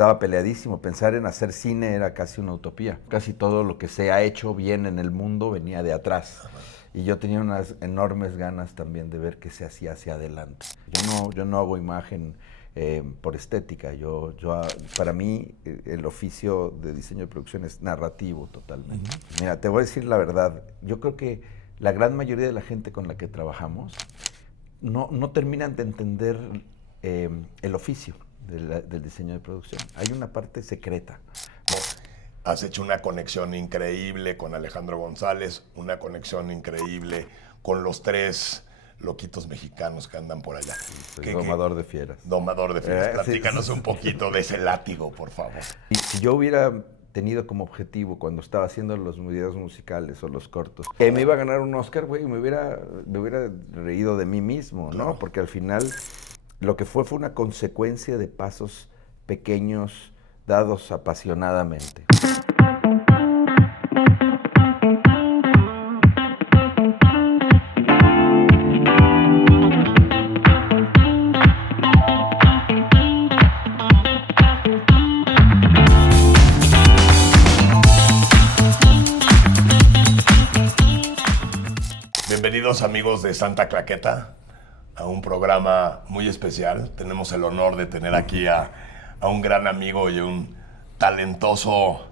estaba peleadísimo. Pensar en hacer cine era casi una utopía. Casi todo lo que se ha hecho bien en el mundo venía de atrás. Y yo tenía unas enormes ganas también de ver qué se hacía hacia adelante. Yo no hago imagen por estética. Para mí, el oficio de diseño de producción es narrativo totalmente. Mira, te voy a decir la verdad. Yo creo que la gran mayoría de la gente con la que trabajamos no terminan de entender el oficio del diseño de producción. Hay una parte secreta. Has hecho una conexión increíble con Alejandro González, una conexión increíble con los 3 loquitos mexicanos que andan por allá. Domador de fieras. Domador de fieras. Platícanos Sí. un poquito de ese látigo, por favor. Y si yo hubiera tenido como objetivo cuando estaba haciendo los videos musicales o los cortos, que me iba a ganar un Oscar, güey, me hubiera reído de mí mismo, ¿no? Claro. Porque al final lo que fue una consecuencia de pasos pequeños dados apasionadamente. Bienvenidos amigos de Santa Claqueta a un programa muy especial. Tenemos el honor de tener aquí a un gran amigo y un talentoso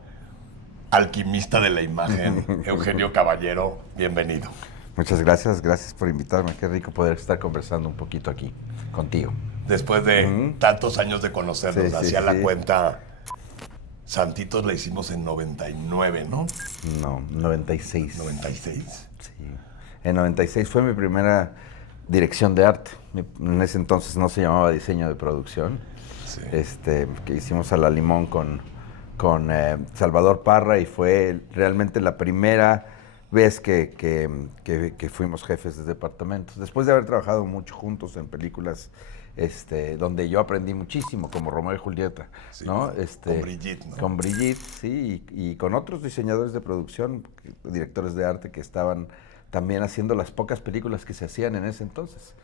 alquimista de la imagen, Eugenio Caballero. Bienvenido. Muchas gracias por invitarme. Qué rico poder estar conversando un poquito aquí contigo. Después de tantos años de conocernos, hacía la cuenta, Santitos la hicimos en 99, ¿no? No, 96. ¿96? Sí. En 96 fue mi primera dirección de arte. En ese entonces no se llamaba diseño de producción. Sí. Que hicimos a la Limón con Salvador Parra y fue realmente la primera vez que fuimos jefes de departamentos. Después de haber trabajado mucho juntos en películas donde yo aprendí muchísimo, como Romeo y Julieta, sí, ¿no? Con Brigitte, ¿no? Con Brigitte, sí, y con otros diseñadores de producción, directores de arte que estaban también haciendo las pocas películas que se hacían en ese entonces,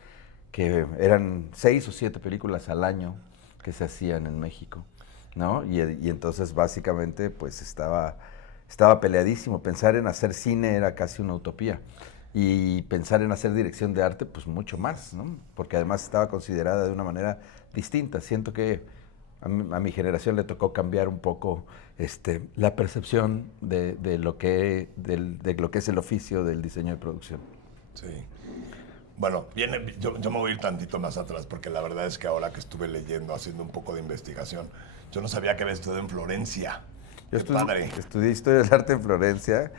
que eran 6 o 7 películas al año que se hacían en México, ¿no? Y entonces básicamente pues estaba peleadísimo. Pensar en hacer cine era casi una utopía. Y pensar en hacer dirección de arte, pues mucho más, ¿no? Porque además estaba considerada de una manera distinta. Siento que a mi generación le tocó cambiar un poco la percepción de lo que es el oficio del diseño de producción. Sí. Bueno, yo me voy a ir tantito más atrás, porque la verdad es que ahora que estuve leyendo, haciendo un poco de investigación, yo no sabía que había estudiado en Florencia. Yo padre. Estudié Historia del Arte en Florencia.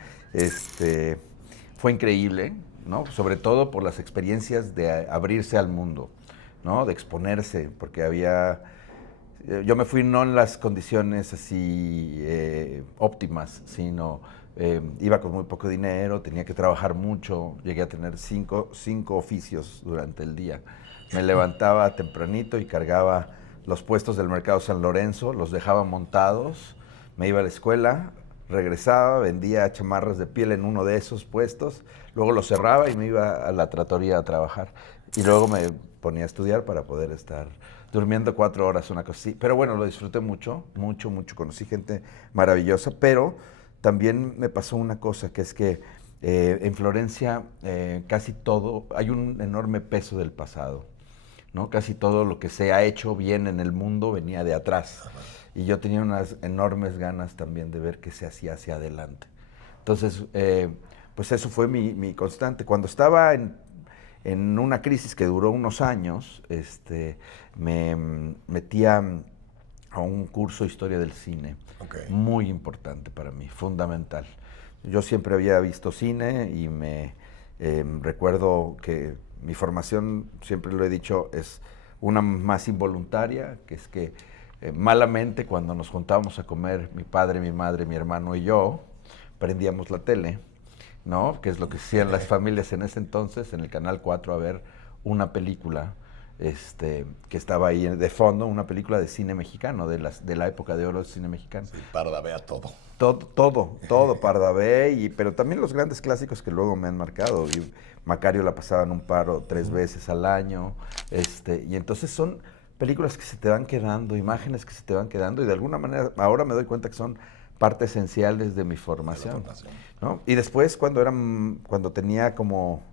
Fue increíble, ¿no? Sobre todo por las experiencias de abrirse al mundo, ¿no? De exponerse, porque yo me fui no en las condiciones así óptimas, sino iba con muy poco dinero, tenía que trabajar mucho, llegué a tener cinco oficios durante el día. Me levantaba tempranito y cargaba los puestos del Mercado San Lorenzo, los dejaba montados, me iba a la escuela, regresaba, vendía chamarras de piel en uno de esos puestos, luego los cerraba y me iba a la trattoria a trabajar. Y luego me ponía a estudiar para poder estar durmiendo 4 horas, una cosa así. Pero bueno, lo disfruté mucho. Conocí gente maravillosa, pero también me pasó una cosa, que es que en Florencia casi todo, hay un enorme peso del pasado, ¿no? Casi todo lo que se ha hecho bien en el mundo venía de atrás. Y yo tenía unas enormes ganas también de ver qué se hacía hacia adelante. Entonces, pues eso fue mi constante. Cuando estaba en una crisis que duró unos años, me metí a un curso de historia del cine, muy importante para mí, fundamental. Yo siempre había visto cine y recuerdo que mi formación, siempre lo he dicho, es una más involuntaria, que es que malamente cuando nos juntábamos a comer, mi padre, mi madre, mi hermano y yo, prendíamos la tele, ¿no? Que es lo que hacían las familias en ese entonces, en el Canal 4, a ver una película que estaba ahí de fondo, una película de cine mexicano, de la época de oro del cine mexicano. Sí, Pardavé a todo. Todo, Pardavé, pero también los grandes clásicos que luego me han marcado. Y Macario la pasaban un par o 3 veces al año. Y entonces son películas que se te van quedando, imágenes que se te van quedando, y de alguna manera ahora me doy cuenta que son parte esenciales de mi formación, ¿no? Y después, cuando tenía como,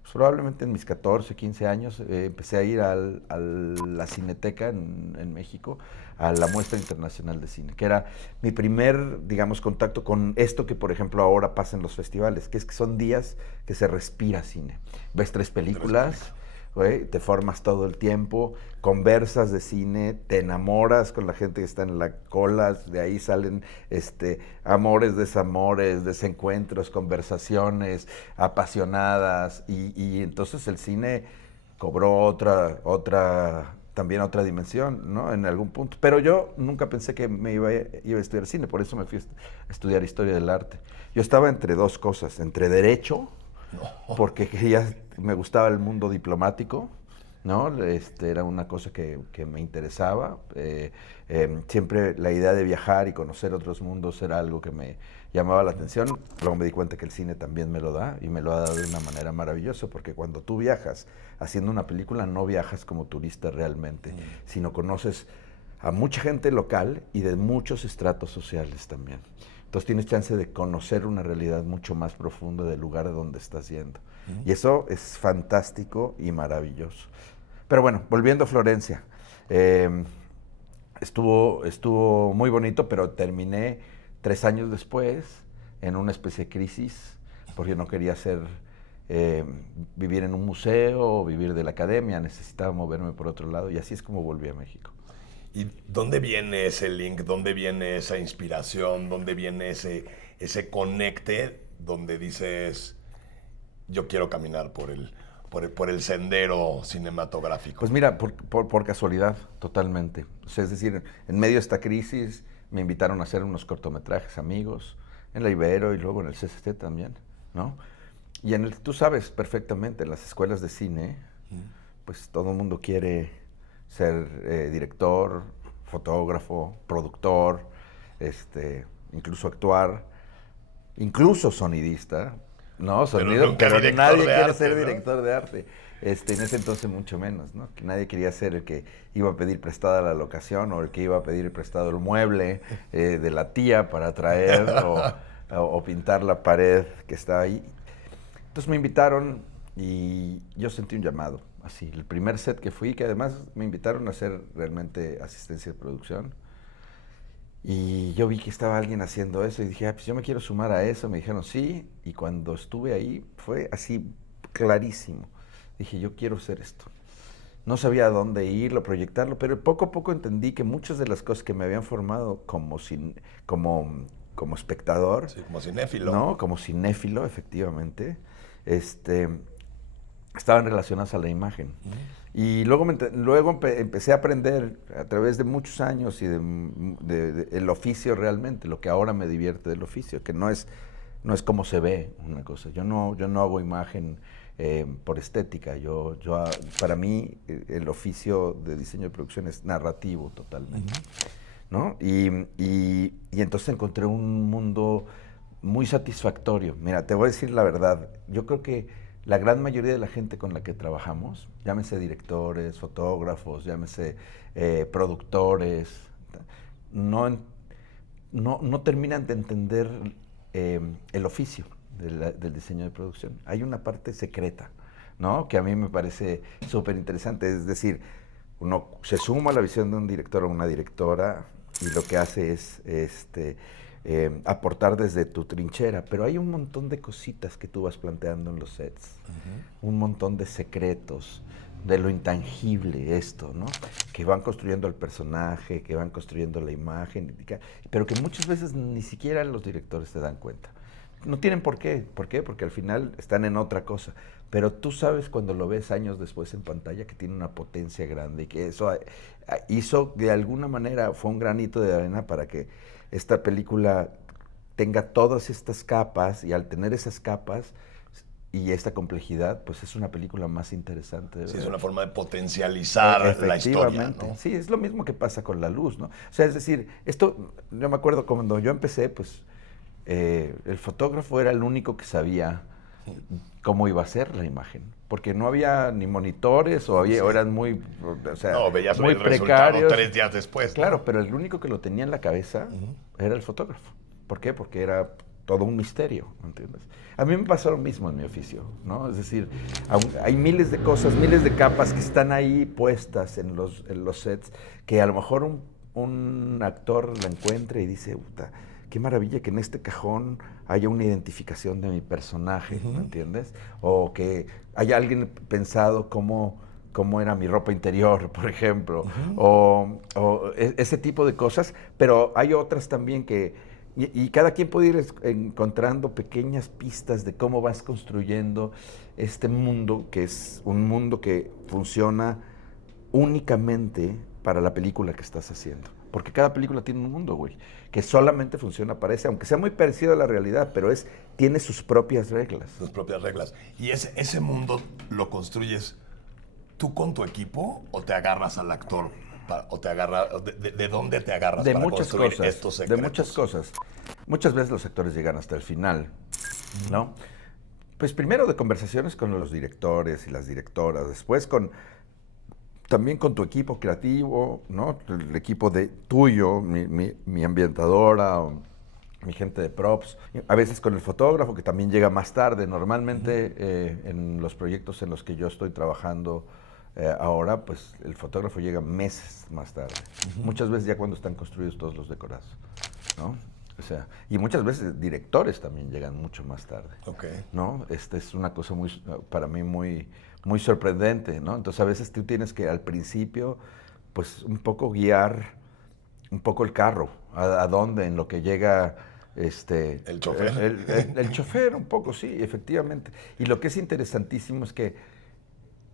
pues, probablemente en mis 14, 15 años, empecé a ir a la Cineteca en México, a la Muestra Internacional de Cine, que era mi primer, digamos, contacto con esto que, por ejemplo, ahora pasa en los festivales, que es que son días que se respira cine. Ves 3 películas, güey, te formas todo el tiempo, conversas de cine, te enamoras con la gente que está en la cola, de ahí salen amores, desamores, desencuentros, conversaciones apasionadas, y entonces el cine cobró también otra dimensión, ¿no? En algún punto. Pero yo nunca pensé que iba a estudiar cine, por eso me fui a estudiar historia del arte. Yo estaba entre dos cosas, entre derecho, porque me gustaba el mundo diplomático, ¿no? Era una cosa que me interesaba. Siempre la idea de viajar y conocer otros mundos era algo que me llamaba la atención. Luego me di cuenta que el cine también me lo da, y me lo ha dado de una manera maravillosa, porque cuando tú viajas haciendo una película, no viajas como turista realmente, sino conoces a mucha gente local y de muchos estratos sociales también. Entonces tienes chance de conocer una realidad mucho más profunda del lugar a donde estás yendo. Y eso es fantástico y maravilloso. Pero bueno, volviendo a Florencia, estuvo muy bonito, pero terminé 3 años después en una especie de crisis, porque no quería vivir en un museo o vivir de la academia, necesitaba moverme por otro lado, y así es como volví a México. ¿Y dónde viene ese link? ¿Dónde viene esa inspiración? ¿Dónde viene ese conecte donde dices, yo quiero caminar por el sendero cinematográfico? Pues mira, por casualidad, totalmente. O sea, es decir, en medio de esta crisis me invitaron a hacer unos cortometrajes amigos, en la Ibero y luego en el CCT también, ¿no? Y tú sabes perfectamente, en las escuelas de cine, pues todo el mundo quiere ser director, fotógrafo, productor, incluso actuar, incluso sonidista, ¿no? Sonido, pero nadie quiere ser director de arte. En ese entonces mucho menos, ¿no? Que nadie quería ser el que iba a pedir prestada la locación, o el que iba a pedir prestado el mueble de la tía para traer, o pintar la pared que estaba ahí. Entonces me invitaron y yo sentí un llamado, así. El primer set que fui, que además me invitaron a hacer realmente asistencia de producción, y yo vi que estaba alguien haciendo eso y dije, pues yo me quiero sumar a eso. Me dijeron sí, y cuando estuve ahí fue así clarísimo. Dije, yo quiero hacer esto. No sabía a dónde irlo, proyectarlo, pero poco a poco entendí que muchas de las cosas que me habían formado como espectador, sí, como cinéfilo, ¿no? Como cinéfilo, efectivamente, estaban relacionadas a la imagen. Y luego empecé a aprender a través de muchos años y el oficio realmente, lo que ahora me divierte del oficio, que no es como se ve una cosa. Yo no hago imagen por estética. Para mí el oficio de diseño de producción es narrativo totalmente, ¿no? Y entonces encontré un mundo muy satisfactorio. Mira, te voy a decir la verdad. Yo creo que la gran mayoría de la gente con la que trabajamos, llámese directores, fotógrafos, llámese productores, no terminan de entender el oficio del diseño de producción. Hay una parte secreta, ¿no? Que a mí me parece súper interesante. Es decir, uno se suma a la visión de un director o una directora y lo que hace es aportar desde tu trinchera, pero hay un montón de cositas que tú vas planteando en los sets, un montón de secretos, de lo intangible esto, ¿no? Que van construyendo el personaje, que van construyendo la imagen, pero que muchas veces ni siquiera los directores se dan cuenta. No tienen por qué. ¿Por qué? Porque al final están en otra cosa. Pero tú sabes cuando lo ves años después en pantalla que tiene una potencia grande y que eso hizo, de alguna manera, fue un granito de arena para que esta película tenga todas estas capas, y al tener esas capas y esta complejidad, pues es una película más interesante. De sí, verdad. Es una forma de potencializar la historia, ¿no? Sí, es lo mismo que pasa con la luz, ¿no? O sea, es decir, yo me acuerdo cuando yo empecé, pues el fotógrafo era el único que sabía cómo iba a ser la imagen. Porque no había ni monitores o eran muy, o sea, No, veías muy el resultado precarios. 3 días después, ¿no? Claro, pero el único que lo tenía en la cabeza era el fotógrafo. ¿Por qué? Porque era todo un misterio, ¿entiendes? A mí me pasó lo mismo en mi oficio, ¿no? Es decir, hay miles de cosas, miles de capas que están ahí puestas en los sets, que a lo mejor un actor la encuentra y dice, puta, qué maravilla que en este cajón haya una identificación de mi personaje, ¿me entiendes? O que haya alguien pensado cómo era mi ropa interior, por ejemplo, o ese tipo de cosas, pero hay otras también y cada quien puede ir encontrando pequeñas pistas de cómo vas construyendo este mundo, que es un mundo que funciona únicamente para la película que estás haciendo. Porque cada película tiene un mundo, güey, que solamente funciona para ese, aunque sea muy parecido a la realidad, pero tiene sus propias reglas. Sus propias reglas. ¿Y ese mundo lo construyes tú con tu equipo o te agarras al actor? ¿O te agarras, de dónde te agarras De para muchas construir cosas, estos de secretos? muchas cosas. Muchas veces los actores llegan hasta el final, ¿no? Pues primero de conversaciones con los directores y las directoras, después también con tu equipo creativo, ¿no? El equipo tuyo, mi ambientadora, o mi gente de props, a veces con el fotógrafo que también llega más tarde. Normalmente en los proyectos en los que yo estoy trabajando ahora, pues el fotógrafo llega meses más tarde. Muchas veces ya cuando están construidos todos los decorados, ¿no? O sea, y muchas veces directores también llegan mucho más tarde, ¿no? Es una cosa para mí muy sorprendente, ¿no? Entonces a veces tú tienes que al principio, pues un poco guiar un poco el carro, a dónde, en lo que llega el chofer. El chofer, un poco, sí, efectivamente. Y lo que es interesantísimo es que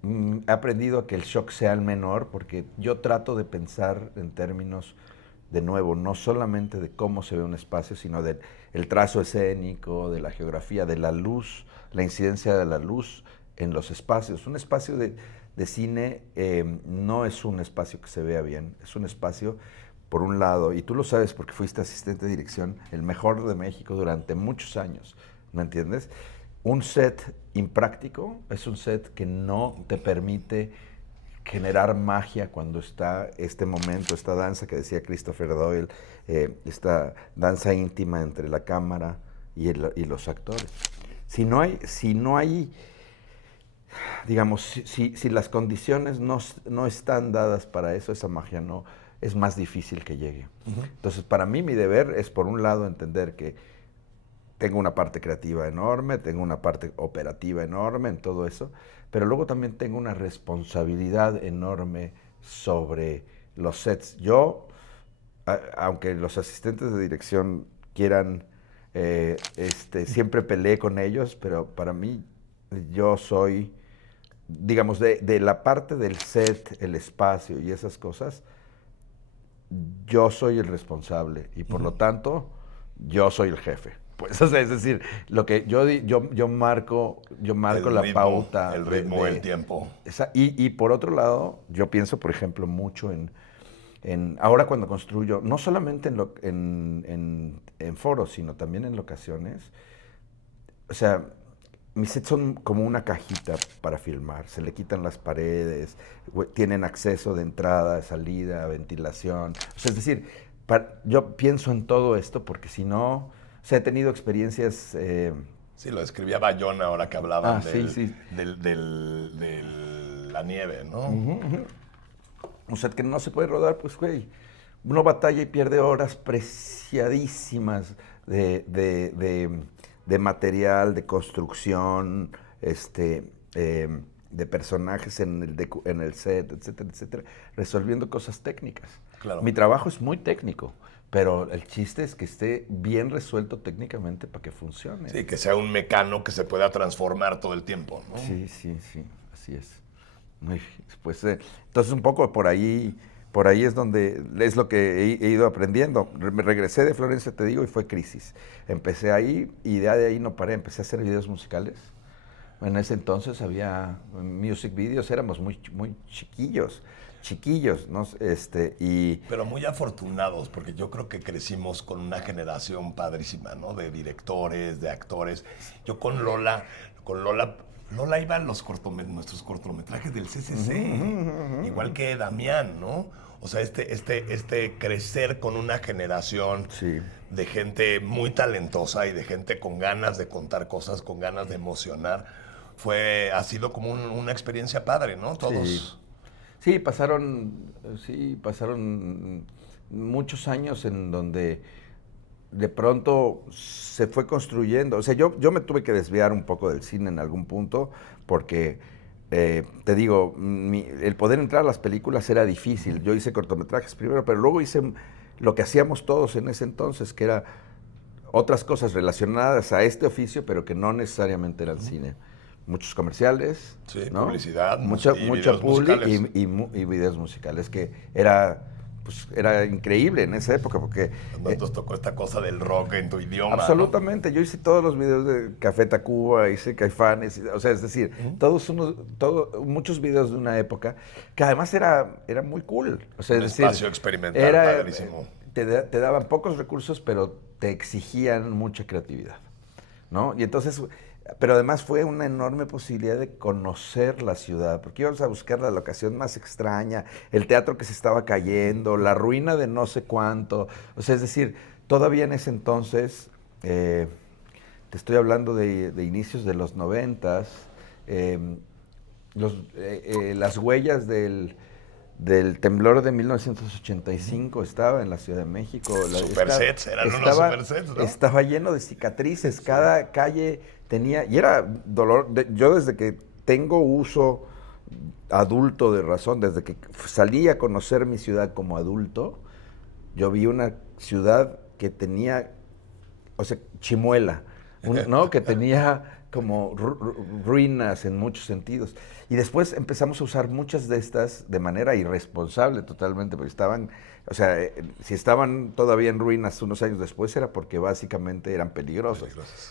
he aprendido a que el shock sea el menor, porque yo trato de pensar en términos, de nuevo, no solamente de cómo se ve un espacio, sino del trazo escénico, de la geografía, de la luz, la incidencia de la luz en los espacios. Un espacio de cine no es un espacio que se vea bien, es un espacio, por un lado, y tú lo sabes porque fuiste asistente de dirección, el mejor de México durante muchos años, ¿me entiendes? Un set impráctico es un set que no te permite generar magia cuando está este momento, esta danza que decía Christopher Doyle, esta danza íntima entre la cámara y los actores. Si no hay digamos, si las condiciones no están dadas para eso, esa magia no, es más difícil que llegue. Entonces, para mí, mi deber es, por un lado, entender que tengo una parte creativa enorme, tengo una parte operativa enorme en todo eso, pero luego también tengo una responsabilidad enorme sobre los sets. Yo, aunque los asistentes de dirección quieran, siempre peleé con ellos, pero para mí, yo soy, digamos, de la parte del set, el espacio y esas cosas, yo soy el responsable y por lo tanto, yo soy el jefe. Pues, o sea, es decir, lo que yo marco la ritmo, pauta. El ritmo, el tiempo. Y por otro lado, yo pienso, por ejemplo, mucho ahora cuando construyo, no solamente en foros, sino también en locaciones. O sea, mis sets son como una cajita para filmar. Se le quitan las paredes, tienen acceso de entrada, salida, ventilación. O sea, es decir, yo pienso en todo esto porque si no, o sea, he tenido experiencias. Sí, lo escribía Bayona ahora que hablaban sí. de la nieve, ¿no? O sea, que no se puede rodar, pues, güey. Uno batalla y pierde horas preciadísimas de material, de construcción, de personajes en el set, etcétera, etcétera, resolviendo cosas técnicas. Claro. Mi trabajo es muy técnico, pero el chiste es que esté bien resuelto técnicamente para que funcione. Sí, que sea un mecano que se pueda transformar todo el tiempo, ¿no? Sí, así es. Pues, entonces un poco por ahí es donde es lo que he ido aprendiendo. Me regresé de Florencia, te digo, y fue crisis. Empecé ahí y de ahí no paré. Empecé a hacer videos musicales. En ese entonces había music videos, éramos muy chiquillos. chiquillos, ¿no? Y Pero muy afortunados, porque yo creo que crecimos con una generación padrísima, ¿no? De directores, de actores. Yo Lola iba a nuestros cortometrajes del CCC, igual que Damián, ¿no? O sea, este crecer con una generación sí, de gente muy talentosa y de gente con ganas de contar cosas, con ganas de emocionar, ha sido como una experiencia padre, ¿no? sí. Todos. Sí, pasaron muchos años en donde de pronto se fue construyendo. O sea, yo me tuve que desviar un poco del cine en algún punto porque, te digo, el poder entrar a las películas era difícil. Yo hice cortometrajes primero, pero luego hice lo que hacíamos todos en ese entonces, que era otras cosas relacionadas a este oficio, pero que no necesariamente eran cine. Muchos comerciales, Sí, ¿no? publicidad Mucha, y mucha videos musicales. y videos musicales, que era, pues, era increíble en esa época, porque Nos tocó esta cosa del rock en tu idioma, ¿no? absolutamente, yo hice todos los videos de Café Tacuba, hice Caifanes, o sea, es decir, muchos videos de una época que además era muy cool. O sea, Un es decir, espacio experimental era, padrísimo. te daban pocos recursos, pero te exigían mucha creatividad, ¿no? Y entonces, pero además fue una enorme posibilidad de conocer la ciudad, porque íbamos a buscar la locación más extraña, el teatro que se estaba cayendo, la ruina de no sé cuánto. O sea, es decir, todavía en ese entonces, te estoy hablando de inicios de los 90, eh, las huellas del temblor de 1985 estaba en la Ciudad de México. Supersets, eran unos supersets, ¿no? Estaba lleno de cicatrices, cada calle tenía, y era dolor. Yo desde que tengo uso adulto de razón, desde que salí a conocer mi ciudad como adulto, yo vi una ciudad que tenía, o sea, chimuela, ¿no? Que tenía como ruinas en muchos sentidos. Y después empezamos a usar muchas de estas de manera irresponsable totalmente, porque estaban, o sea, si estaban todavía en ruinas unos años después era porque básicamente eran peligrosas.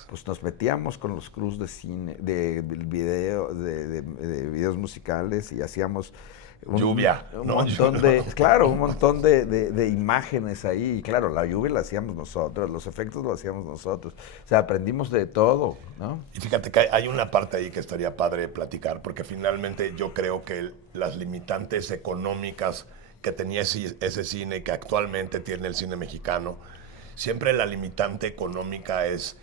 Pues nos metíamos con los crews de cine, de video, de videos musicales y hacíamos Lluvia, un ¿no? montón de, claro, un montón de imágenes ahí. Y claro, la lluvia la hacíamos nosotros, los efectos lo hacíamos nosotros. O sea, aprendimos de todo, ¿no? Y fíjate que hay una parte ahí que estaría padre platicar, porque finalmente yo creo que las limitantes económicas que tenía ese cine, que actualmente tiene el cine mexicano, siempre la limitante económica es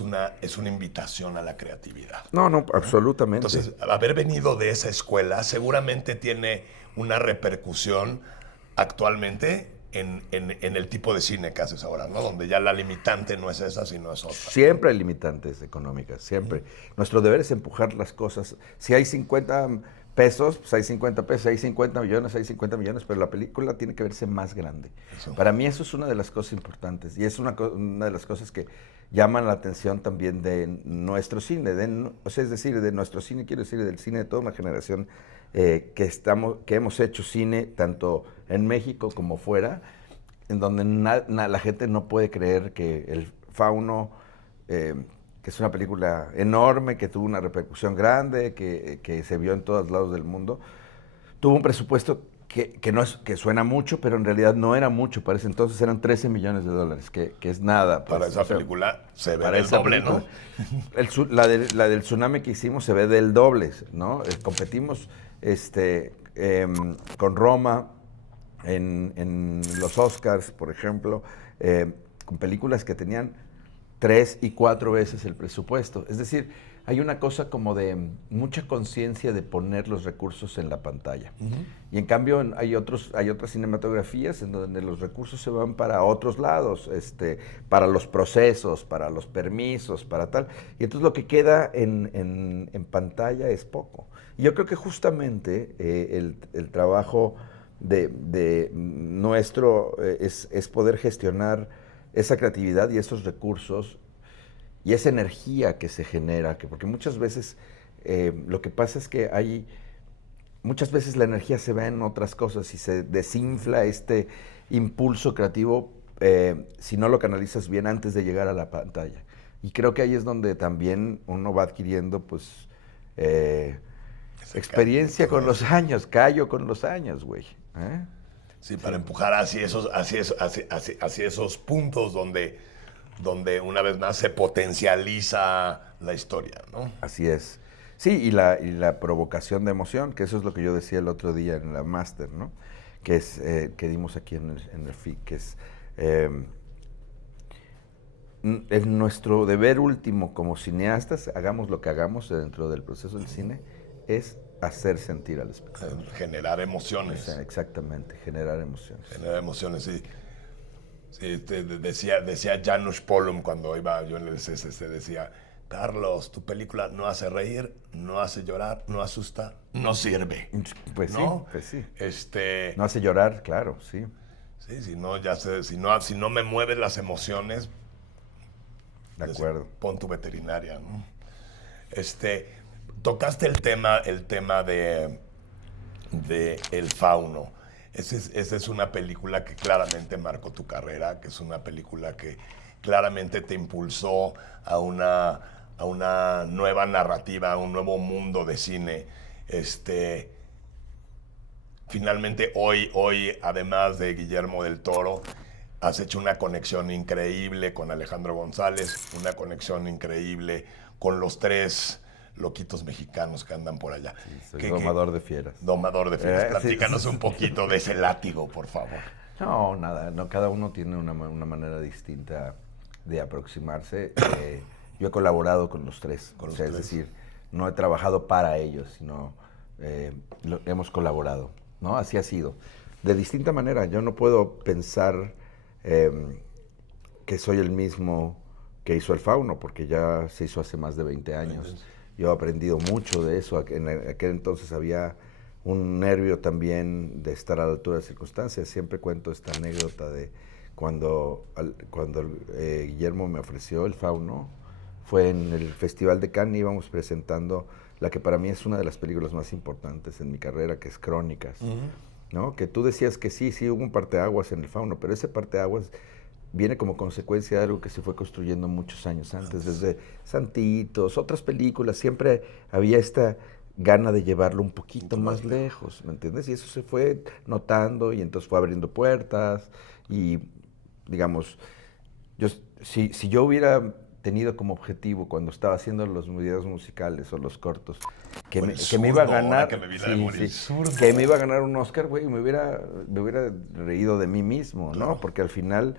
una invitación a la creatividad. No, no, absolutamente. Entonces, haber venido de esa escuela seguramente tiene una repercusión actualmente en el tipo de cine que haces ahora, ¿no? Donde ya la limitante no es esa, sino es otra. Siempre hay limitantes económicas, siempre. Nuestro deber es empujar las cosas. Si hay 50 pesos, pues hay 50 pesos, hay 50 millones, hay 50 millones, pero la película tiene que verse más grande. Eso. Para mí eso es una de las cosas importantes y es una de las cosas que llaman la atención también de nuestro cine, o sea, es decir, de nuestro cine, quiero decir, del cine de toda una generación que hemos hecho cine tanto en México como fuera, en donde la gente no puede creer que El Fauno, que es una película enorme, que tuvo una repercusión grande, que se vio en todos lados del mundo, tuvo un presupuesto que suena mucho, pero en realidad no era mucho. Para ese entonces eran $13 millones, que es nada. Pues, Para esa película se ve el doble, ¿no? La del tsunami que hicimos se ve del doble, ¿no? Competimos con Roma en los Oscars, por ejemplo, con películas que tenían 3 y 4 veces el presupuesto. Es decir, hay una cosa como de mucha conciencia de poner los recursos en la pantalla. Y en cambio hay otras cinematografías en donde los recursos se van para otros lados, para los procesos, para los permisos, para tal. Y entonces lo que queda en pantalla es poco. Y yo creo que justamente el trabajo de nuestro es poder gestionar esa creatividad y esos recursos y esa energía que se genera, porque muchas veces lo que pasa es que muchas veces la energía se ve en otras cosas y se desinfla este impulso creativo si no lo canalizas bien antes de llegar a la pantalla. Y creo que ahí es donde también uno va adquiriendo, pues, Experiencia con los años, callo con los años, güey. ¿Eh? Sí, para empujar hacia esos puntos donde una vez más se potencializa la historia, ¿no? Así es. Sí, y la provocación de emoción, que eso es lo que yo decía el otro día en la máster, ¿no? Que es que dimos aquí en el FIC, que es nuestro deber último como cineastas, hagamos lo que hagamos dentro del proceso del cine, es hacer sentir al espectador. Generar emociones. O sea, exactamente, generar emociones. Generar emociones, sí. Sí, decía Janusz Polum cuando iba yo en el CCC, decía, Carlos, tu película no hace reír, no hace llorar, no asusta, no sirve. Pues ¿no? sí, pues sí. No hace llorar, claro, sí. Sí, si no me mueven las emociones, de acuerdo. Pon tu veterinaria, ¿no? Tocaste el tema de El Fauno. Esa es una película que claramente marcó tu carrera, que es una película que claramente te impulsó a una nueva narrativa, a un nuevo mundo de cine. Finalmente, hoy, además de Guillermo del Toro, has hecho una conexión increíble con Alejandro González, una conexión increíble con los 3 loquitos mexicanos que andan por allá. Sí, soy domador de fieras. Domador de fieras. Platícanos sí. un poquito de ese látigo, por favor. No, nada. No, cada uno tiene una manera distinta de aproximarse. Yo he colaborado con los 3. Es decir, no he trabajado para ellos, sino hemos colaborado, ¿no? Así ha sido. De distinta manera. Yo no puedo pensar que soy el mismo que hizo El Fauno, porque ya se hizo hace más de 20 años. Yo he aprendido mucho de eso. En aquel entonces había un nervio también de estar a la altura de las circunstancias. Siempre cuento esta anécdota de cuando Guillermo me ofreció El Fauno. Fue en el Festival de Cannes, íbamos presentando la que para mí es una de las películas más importantes en mi carrera, que es Crónicas. ¿No? Que tú decías que sí hubo un parteaguas en El Fauno, pero ese parteaguas viene como consecuencia de algo que se fue construyendo muchos años antes, desde Santitos, otras películas, siempre había esta gana de llevarlo un poquito más lejos, ¿me entiendes? Y eso se fue notando y entonces fue abriendo puertas y, digamos, si yo hubiera tenido como objetivo cuando estaba haciendo los videos musicales o los cortos, que me iba a ganar, que me iba a ganar un Oscar, güey, me hubiera reído de mí mismo, ¿no? Claro. Porque al final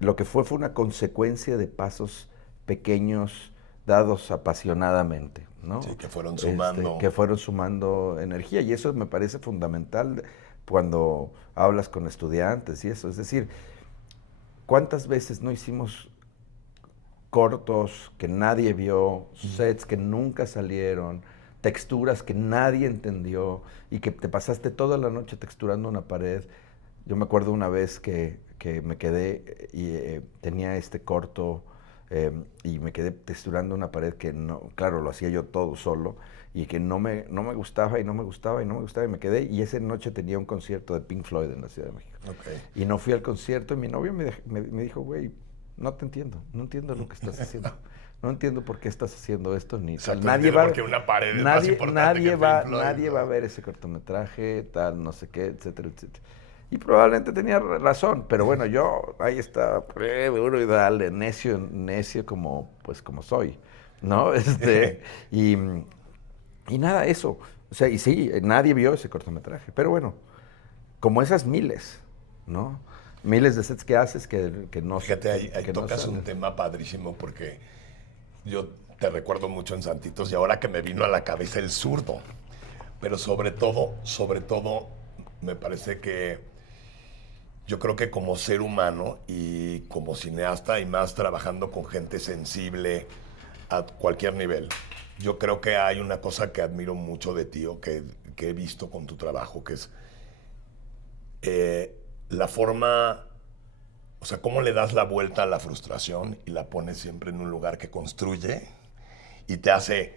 lo que fue una consecuencia de pasos pequeños dados apasionadamente, ¿no? Sí, que fueron sumando energía, y eso me parece fundamental cuando hablas con estudiantes y eso. Es decir, ¿cuántas veces no hicimos cortos que nadie vio, sets que nunca salieron, texturas que nadie entendió y que te pasaste toda la noche texturando una pared? Yo me acuerdo una vez que me quedé y tenía este corto y me quedé texturando una pared que no, claro, lo hacía yo todo solo y que no me gustaba y no me gustaba y no me gustaba y me quedé, y esa noche tenía un concierto de Pink Floyd en la Ciudad de México. Okay. Y no fui al concierto y mi novio me dijo, güey, no te entiendo, no entiendo lo que estás haciendo. No entiendo por qué estás haciendo esto, ni tal. Nadie va, porque una pared es más importante que Pink Floyd, nadie va a ver ese cortometraje, tal, no sé qué, etcétera, etcétera. Y probablemente tenía razón, pero bueno, yo ahí está, duro y dale, necio como soy, ¿no? Y nada, eso. O sea, y sí, nadie vio ese cortometraje, pero bueno, como esas miles, ¿no? Miles de sets que haces que no... Fíjate, ahí tocas un tema padrísimo, porque yo te recuerdo mucho en Santitos y ahora que me vino a la cabeza El Zurdo. Pero sobre todo, me parece que yo creo que como ser humano y como cineasta, y más trabajando con gente sensible a cualquier nivel, yo creo que hay una cosa que admiro mucho de ti, o que he visto con tu trabajo, que es la forma, o sea, cómo le das la vuelta a la frustración y la pones siempre en un lugar que construye y te hace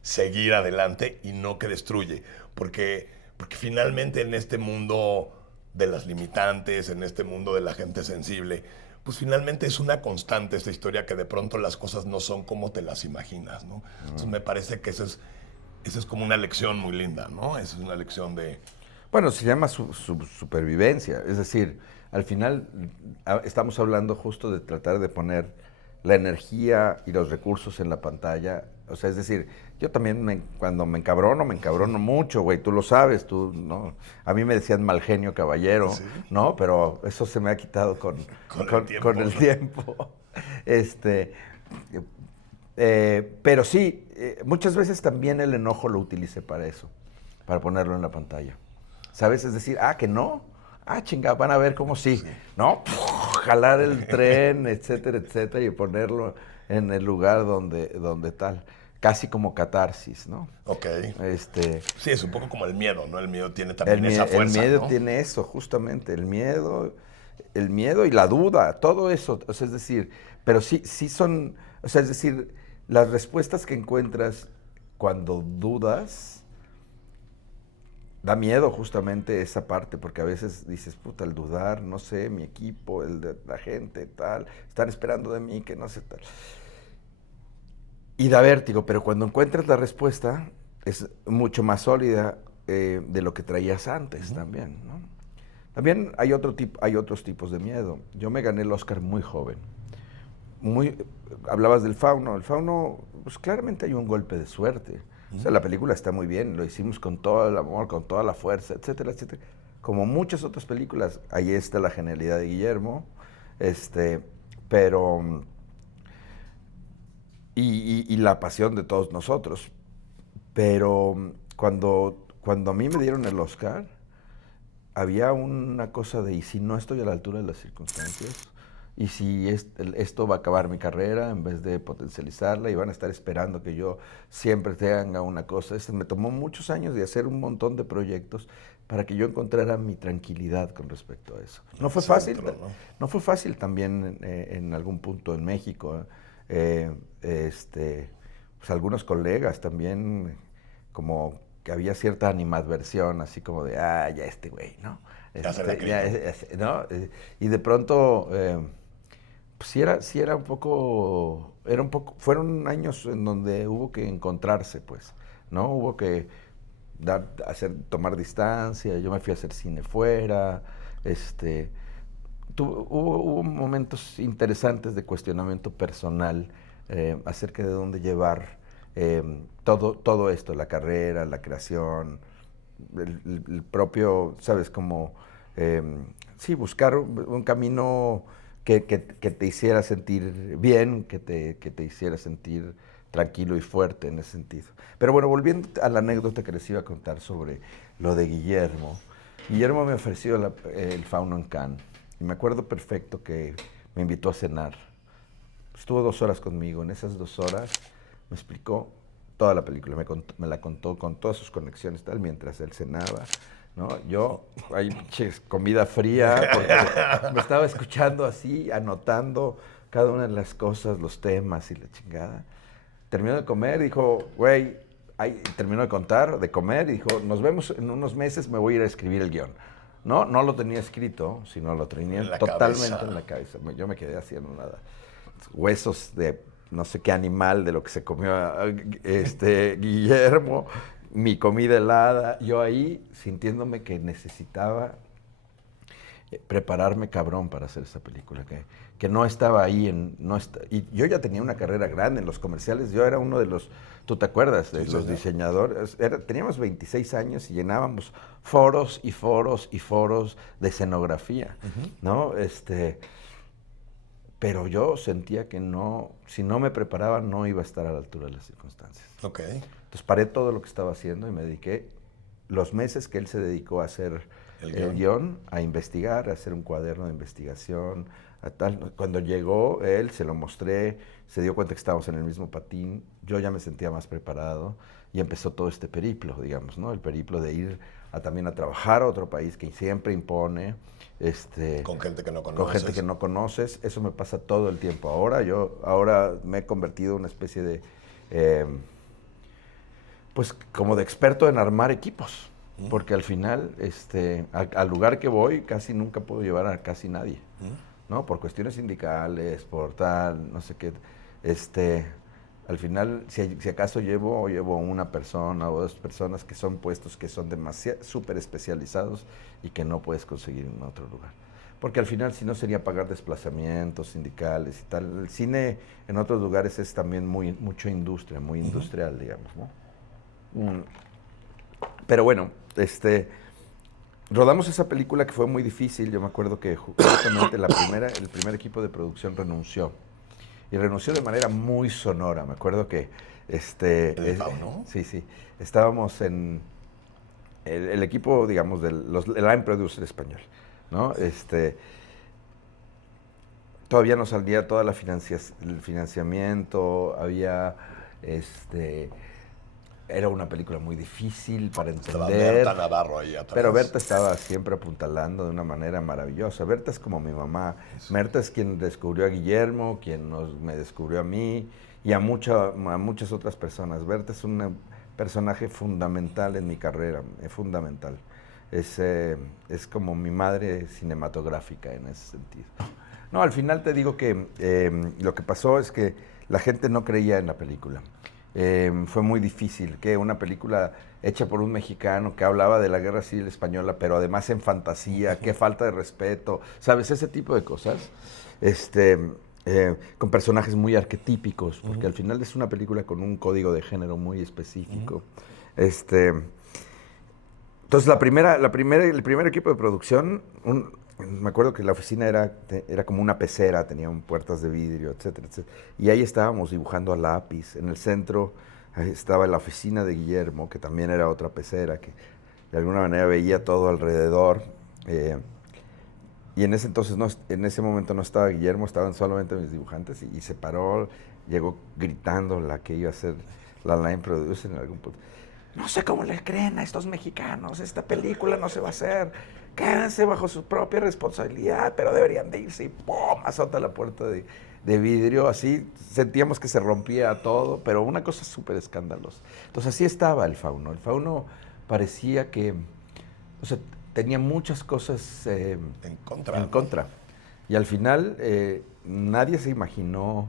seguir adelante y no que destruye. Porque finalmente en este mundo de las limitantes, en este mundo de la gente sensible, pues finalmente es una constante esta historia, que de pronto las cosas no son como te las imaginas, ¿no? Entonces me parece que eso es esa es como una lección muy linda, ¿no? Esa es una lección de... Bueno, se llama supervivencia, es decir, al final estamos hablando justo de tratar de poner la energía y los recursos en la pantalla, o sea, es decir, yo también cuando me encabrono mucho, güey, tú lo sabes, tú, ¿no? A mí me decían mal genio caballero, ¿Sí? ¿no? Pero eso se me ha quitado con Con el tiempo, con el ¿no? tiempo. Este, pero sí, muchas veces también el enojo lo utilicé para eso, para ponerlo en la pantalla. ¿Sabes? Es decir, que no. Chinga, van a ver cómo sí. Sí. ¿No? Jalar el tren, etcétera, etcétera, y ponerlo en el lugar donde tal. Casi como catarsis, ¿no? Ok. Este, Sí, es un poco como el miedo, ¿no? El miedo tiene también esa el fuerza, miedo ¿no? tiene eso, justamente, el miedo y la duda, todo eso, o sea, es decir, pero sí son, o sea, es decir, las respuestas que encuentras cuando dudas, da miedo justamente esa parte, porque a veces dices, puta, el dudar, no sé, mi equipo, la gente, tal, están esperando de mí, que no sé, tal. Y da vértigo, pero cuando encuentras la respuesta, es mucho más sólida de lo que traías antes también, ¿no? También hay otros tipos de miedo. Yo me gané el Oscar muy joven. Muy, hablabas del Fauno. El Fauno, pues claramente hay un golpe de suerte. O sea, la película está muy bien, lo hicimos con todo el amor, con toda la fuerza, etcétera, etcétera. Como muchas otras películas, ahí está la genialidad de Guillermo, este, pero y la pasión de todos nosotros. Pero cuando a mí me dieron el Oscar, había una cosa de, ¿y si no estoy a la altura de las circunstancias? ¿Y si esto va a acabar mi carrera en vez de potencializarla y van a estar esperando que yo siempre tenga una cosa? Me tomó muchos años de hacer un montón de proyectos para que yo encontrara mi tranquilidad con respecto a eso. No fue fácil, Centro, ¿no? no fue fácil también en algún punto en México. Eh, pues algunos colegas también, como que había cierta animadversión, así como de, ya este güey, ¿no? Ya se la creyó. ¿No? Y de pronto, pues sí era un poco, fueron años en donde hubo que encontrarse, pues, ¿no? Hubo que tomar distancia, yo me fui a hacer cine fuera, este, hubo momentos interesantes de cuestionamiento personal acerca de dónde llevar todo esto, la carrera, la creación, el propio, ¿sabes? Como, eh, sí, buscar un camino que te hiciera sentir bien, que te hiciera sentir tranquilo y fuerte en ese sentido. Pero bueno, volviendo a la anécdota que les iba a contar sobre lo de Guillermo. Guillermo me ofreció el Fauno en Cannes. Y me acuerdo perfecto que me invitó a cenar. Estuvo 2 horas conmigo. En esas 2 horas me explicó toda la película. Me la contó con todas sus conexiones, tal, mientras él cenaba. ¿No? Yo, ahí, comida fría, porque me estaba escuchando así, anotando cada una de las cosas, los temas y la chingada. Terminó de comer, dijo, güey, terminó de contar, de comer, y dijo, nos vemos en unos meses, me voy a ir a escribir el guión. No lo tenía escrito, sino lo tenía En la totalmente en cabeza. la cabeza. Yo me quedé haciendo nada. Huesos de no sé qué animal, de lo que se comió Guillermo, mi comida helada. Yo ahí sintiéndome que necesitaba prepararme cabrón para hacer esa película, que no estaba ahí y yo ya tenía una carrera grande en los comerciales, yo era uno de los, tú te acuerdas, de Sí, los señor. diseñadores, teníamos 26 años y llenábamos foros y foros y foros de escenografía, ¿no? Pero yo sentía que no, si no me preparaba no iba a estar a la altura de las circunstancias. Ok. Entonces paré todo lo que estaba haciendo y me dediqué los meses que él se dedicó a hacer El el guión. guión, a investigar, a hacer un cuaderno de investigación, a tal. Cuando llegó él, se lo mostré, se dio cuenta que estábamos en el mismo patín, yo ya me sentía más preparado y empezó todo este periplo, digamos, ¿no? El periplo de ir también a trabajar a otro país que siempre impone, Con gente que no con gente que conoces. no conoces. Eso me pasa todo el tiempo. Yo me he convertido en una especie de, eh, pues como de experto en armar equipos, porque al final, al lugar que voy, casi nunca puedo llevar a casi nadie, ¿no? Por cuestiones sindicales, por tal, no sé qué, este, Al final, si acaso llevo una persona o dos personas que son puestos que son demasiado súper especializados y que no puedes conseguir en otro lugar. Porque al final, si no, sería pagar desplazamientos sindicales y tal. El cine en otros lugares es también mucho industria, muy industrial, digamos, ¿no? Pero bueno, rodamos esa película que fue muy difícil. Yo me acuerdo que justamente el primer equipo de producción renunció. Y renunció de manera muy sonora. Me acuerdo que ¿El Fauno? Sí. Estábamos en el equipo, digamos, el line producer español, ¿no? Todavía no salía toda el financiamiento, había era una película muy difícil para entender. Estaba Berta Navarro ahí atrás. Pero Berta estaba siempre apuntalando de una manera maravillosa. Berta es como mi mamá. Sí. Berta es quien descubrió a Guillermo, quien me descubrió a mí y a muchas otras personas. Berta es un personaje fundamental en mi carrera, fundamental. Es como mi madre cinematográfica en ese sentido. No, al final te digo que lo que pasó es que la gente no creía en la película. Fue muy difícil, que una película hecha por un mexicano que hablaba de la Guerra Civil Española, pero además en fantasía, qué falta de respeto, ¿sabes? Ese tipo de cosas, con personajes muy arquetípicos, porque al final es una película con un código de género muy específico. Entonces, el primer equipo de producción, me acuerdo que la oficina era como una pecera, tenía puertas de vidrio, etcétera, etcétera. Y ahí estábamos dibujando a lápiz. En el centro estaba la oficina de Guillermo, que también era otra pecera, que de alguna manera veía todo alrededor. Y en ese momento no estaba Guillermo, estaban solamente mis dibujantes. Y se paró, llegó gritando la que iba a ser la line producer en algún punto. No sé cómo le creen a estos mexicanos, esta película no se va a hacer. Quédense bajo su propia responsabilidad, pero deberían de irse y ¡pum! Azota la puerta de vidrio, así sentíamos que se rompía todo, pero una cosa súper escandalosa. Entonces así estaba el Fauno. El Fauno parecía que, o sea, tenía muchas cosas en contra. Y al final nadie se imaginó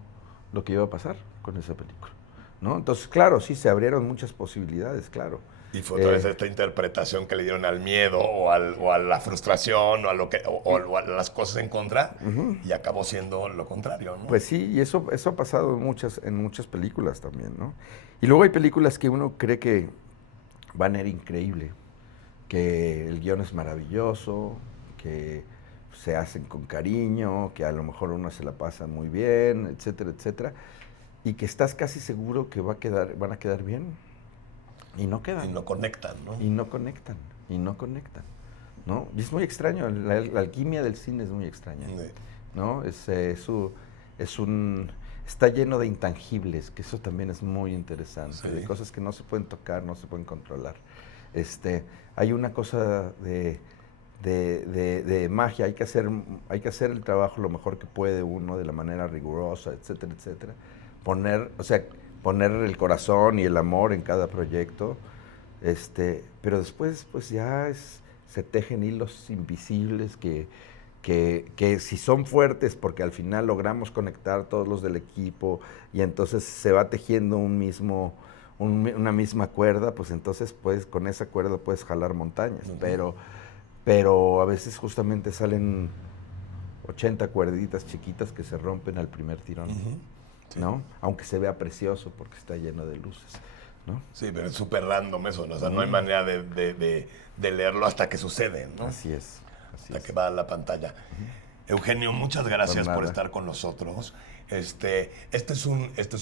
lo que iba a pasar con esa película, ¿no? Entonces, claro, sí, se abrieron muchas posibilidades, claro. Y fue otra vez esta interpretación que le dieron al miedo o a la frustración o a las cosas en contra, y acabó siendo lo contrario, ¿no? Pues sí, y eso ha pasado en muchas películas también, ¿no? Y luego hay películas que uno cree que van a ser increíble, que el guión es maravilloso, que se hacen con cariño, que a lo mejor uno se la pasa muy bien, etcétera, etcétera, y que estás casi seguro que van a quedar bien. Y no quedan. Y no conectan, ¿no? Y no conectan, ¿no? Y es muy extraño, la alquimia del cine es muy extraña, sí. ¿No? Está lleno de intangibles, que eso también es muy interesante, sí. De cosas que no se pueden tocar, no se pueden controlar. Hay una cosa de magia, hay que hacer el trabajo lo mejor que puede uno, de la manera rigurosa, etcétera, etcétera. Poner el corazón y el amor en cada proyecto, pero después pues ya se tejen hilos invisibles que si son fuertes, porque al final logramos conectar todos los del equipo y entonces se va tejiendo una misma cuerda, pues entonces pues con esa cuerda puedes jalar montañas, pero a veces justamente salen 80 cuerditas chiquitas que se rompen al primer tirón. Sí. ¿No? Aunque se vea precioso porque está lleno de luces, ¿no? Sí, pero es súper random eso, ¿no? O sea, no hay manera de leerlo hasta que sucede, ¿no? Así es. Hasta que va a la pantalla. Eugenio, muchas gracias por estar con nosotros. Este es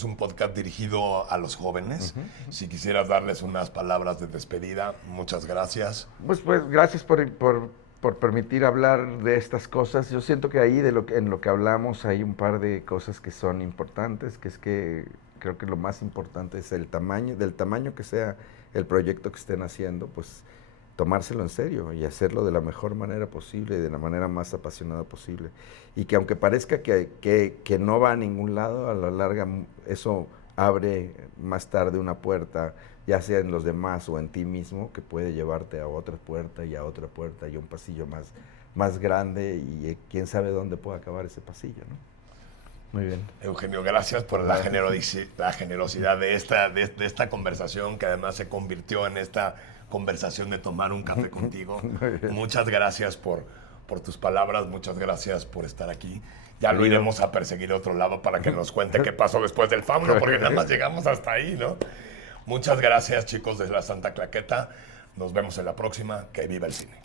un podcast dirigido a los jóvenes. Si quisieras darles unas palabras de despedida, muchas gracias. Pues gracias por permitir hablar de estas cosas. Yo siento que ahí en lo que hablamos hay un par de cosas que son importantes, que es que creo que lo más importante es del tamaño que sea el proyecto que estén haciendo, pues tomárselo en serio y hacerlo de la mejor manera posible, de la manera más apasionada posible. Y que aunque parezca que no va a ningún lado, a la larga eso abre más tarde una puerta, ya sea en los demás o en ti mismo, que puede llevarte a otra puerta y a otra puerta y a un pasillo más grande y quién sabe dónde puede acabar ese pasillo, ¿no? Muy bien. Eugenio, gracias por la generosidad de esta conversación, que además se convirtió en esta conversación de tomar un café contigo. Muchas gracias por tus palabras, muchas gracias por estar aquí. Ya lo iremos a perseguir a otro lado para que nos cuente qué pasó después del Fauno, porque nada más llegamos hasta ahí, ¿no? Muchas gracias, chicos de la Santa Claqueta. Nos vemos en la próxima. Que viva el cine.